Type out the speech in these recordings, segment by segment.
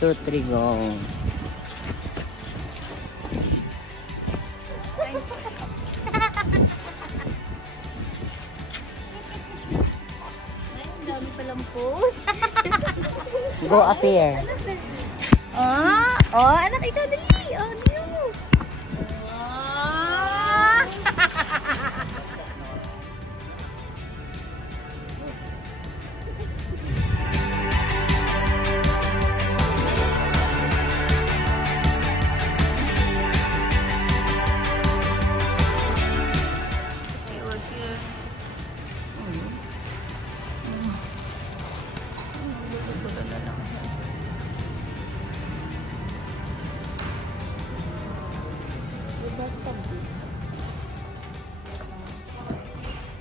2, 3, go. Ang dami palang pose. Go up here. Oh, anak ikaw dali. Oh, no.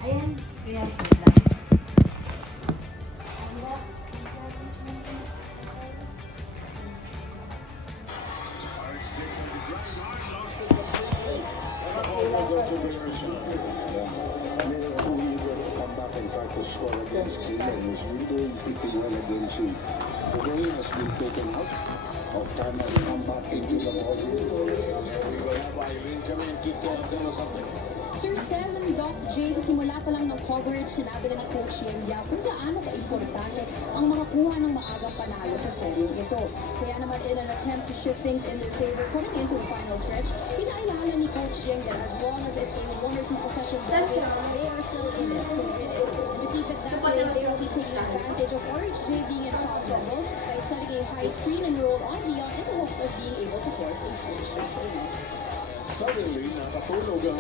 Ayan, kaya Sir Sam and Doc J, sa simula pa lang ng coverage, sinabi na ni Coach Yendia kung gaano ka-importante ang makakuha ng maagang panalo sa seryeng ito. Kaya naman in an attempt to shift things in their favor coming into the final stretch, pinaalala ni Coach Yendia as long as it's a 1 or 2 possession ball game, they are still in it to win it. And to keep it that way, they will be taking advantage of RHJ being in foul trouble by setting a high screen and roll on Leon in the hopes of being able to force a switch pass in. Suddenly, nakatulog ang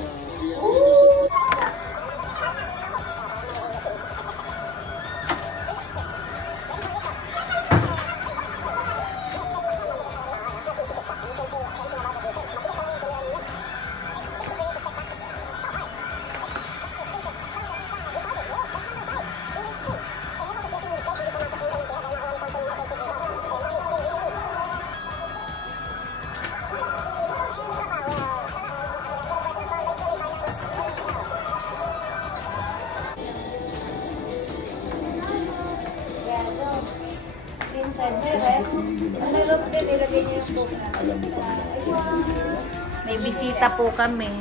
may bisita po kami.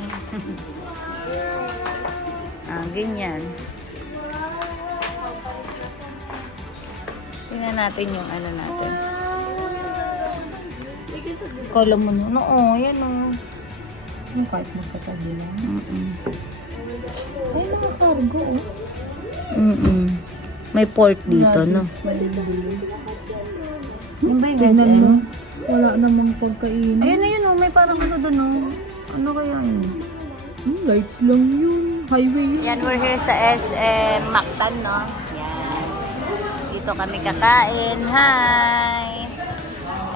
Ganyan. Tingnan natin yung ano natin. Kala mo no? Oo, yan o. Yung kahit magkasabi na. Ay, mga cargo o. May port dito, no? Yung ba yung tignan mo? Wala namang pagkain. Ayun na yun, oh. May parang ano doon, oh. Ano kaya yun? Lights lang yun. Highway yun. Yan, we're here sa SM Mactan, no? Yan. Dito kami kakain. Hi!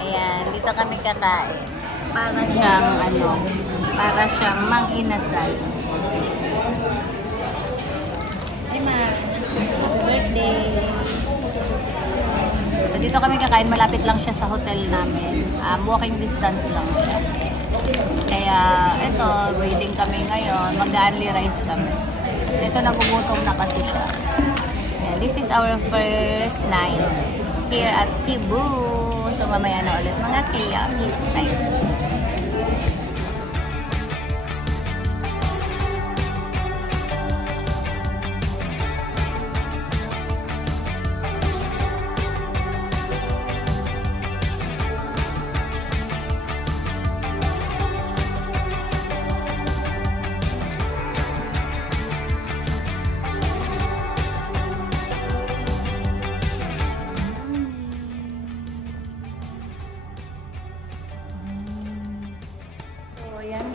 Ayan, dito kami kakain. Para siyang, ano, para siyang mang-inasal. Hi, ma. Happy birthday. So, dito kami kakain. Malapit lang siya sa hotel namin. Walking distance lang siya. Kaya, eto, waiting kami ngayon. Mag-only rice kami. Ito, nagugutom na kasi siya. And this is our first night here at Cebu. So, mamaya na ulit mga kiyamis. Bye.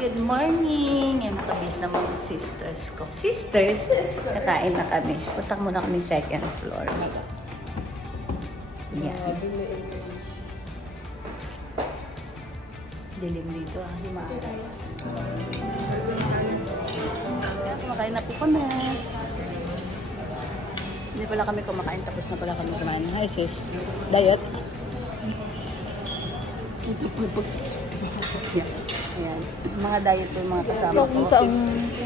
Good morning! Yan, nakabis na mga sisters ko. Sisters? Kakain na kami. Punta muna kami second floor. Yan. Dilim dito kasi maaral. Kaya kumakain na po kami. Hindi pala kami kumakain. Tapos na pala kami kumain. Hi sis. Diet? Yeah. Ayan. Mga diet po yung mga kasama ko.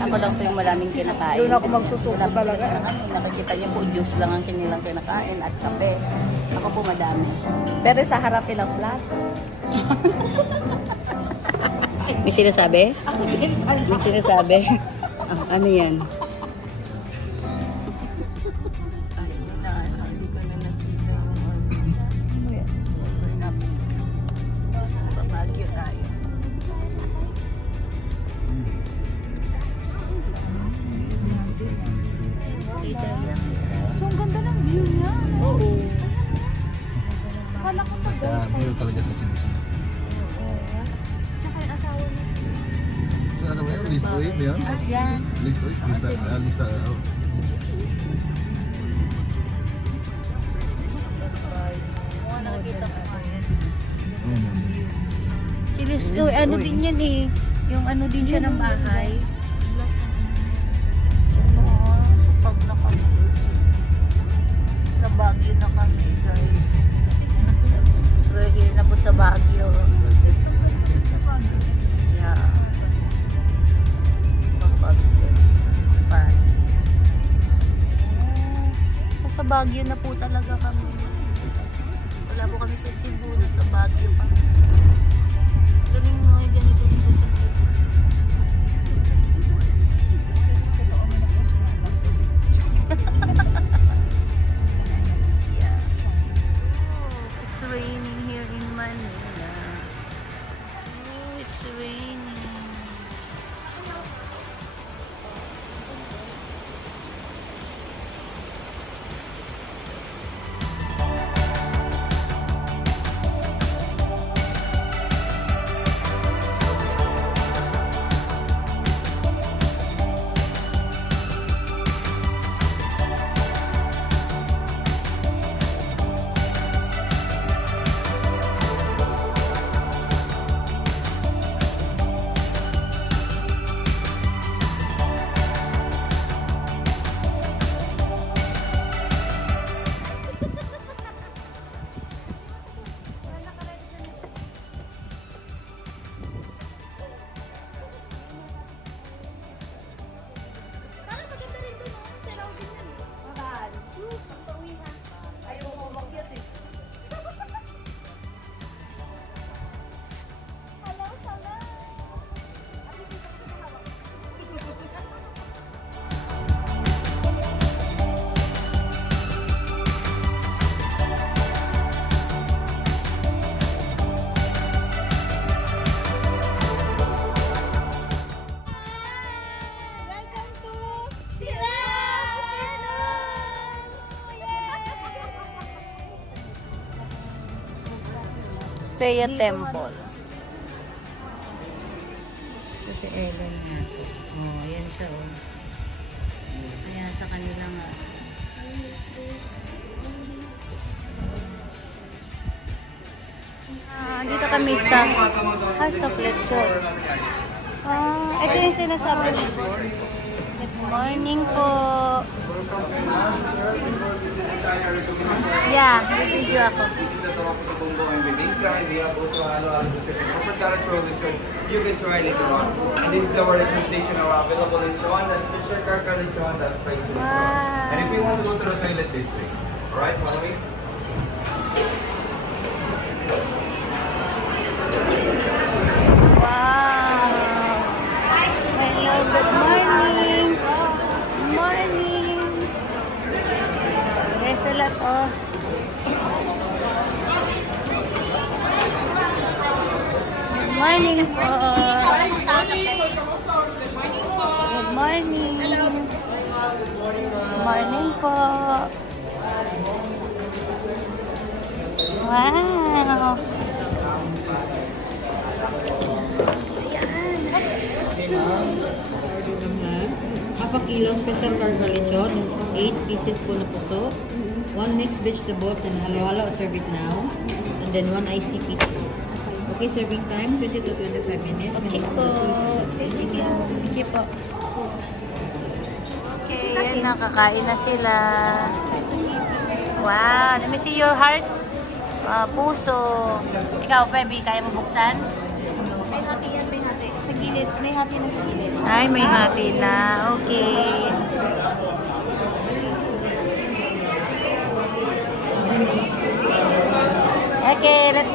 Ako lang po yung maraming kinakain. Doon ako magsusuko talaga. Nakikita niyo po, juice lang ang kinilang kinakain at kape. Ako po madami. Pero sa harap ilang plato. May sinasabi? May sinasabi? Ano yan? Ay, wala na. Hindi ko na nakita ang yes. Going upstairs. Sa Baguio tayo. So, ang ganda ng view niya. Oo. Akala ko Meron talaga sa sinis. Tsaka yung asawa niya. So, ano ba yun? Liz Uy ba yun? Yan. Liz Uy? Lisa. Oo, nakikita ko. Ano din yan eh. Yung ano din siya ng bahay. Oo, supag na kami. Sa Baguio na kami, guys. We're here na po sa Baguio. Yeah. Fun. Sa Baguio na po talaga kami. Wala po kami sa Cebu, nasa Baguio pa. Galing mo yung ganito dito sa Cebu. Yeah. It's raining here in Manila. Oh, it's raining. Rhea Temple. Ito si Ellen natin. Oh, ayan siya oh. Ayan sa kanila nga. Dito kami sa House of Lechon. Ito yung sinasabi niya. Good morning po. Yeah, video ako. You can try later on. And this is our lechon station, our available lechon, the special karkar lechon, the spicy lechon. Wow. And if you want to go to the toilet this way, alright, follow me. Wow! Hello, good morning! Good morning! There's a lot oh. Good morning po! Good morning! Good morning po! Wow! Half a kilo special karkar lechon, 8 pieces po na puso, 1 mixed vegetable, and halo-halo, serve it now, and then 1 iced tea pizza. Okay, serving time, 20 to 25 minutes. Okay po. Thank you. Thank you po. Okay, yan, nakakain na sila. Wow, let me see your heart. Puso. Ikaw, Feby, kaya mo buksan? May hati yan, may hati. Sa gilid, may hati na sa gilid. Ay, may hati na. Okay. Okay, let's